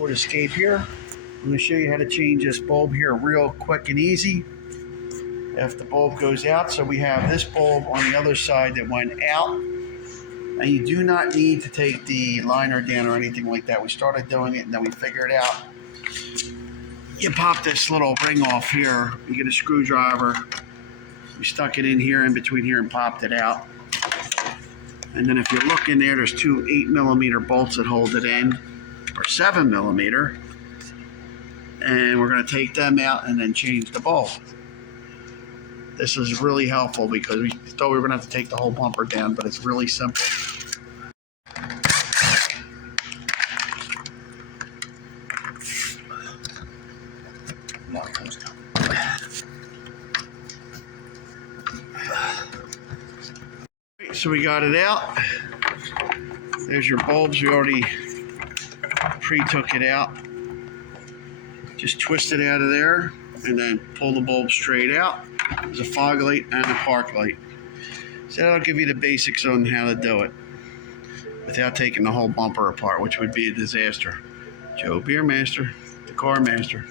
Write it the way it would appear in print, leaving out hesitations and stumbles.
Ford Escape here. I'm going to show you how to change this bulb here real quick and easy if the bulb goes out. So we have this bulb on the other side that went out, and you do not need to take the liner down or anything like that. We started doing it and then we figured out you pop this little ring off here, you get a screwdriver, we stuck it in here, in between here, and popped it out. And then if you look in there, there's two 8mm bolts that hold it in, or 7mm. And we're going to take them out and then change the bulb. This is really helpful because we thought we were going to have to take the whole bumper down, but it's really simple. So we got it out. There's your bulbs. We already pre-took it out. Just twist it out of there and then pull the bulb straight out. There's a fog light and a park light. So that'll give you the basics on how to do it without taking the whole bumper apart, which would be a disaster. Joe Beermaster, the Car Master.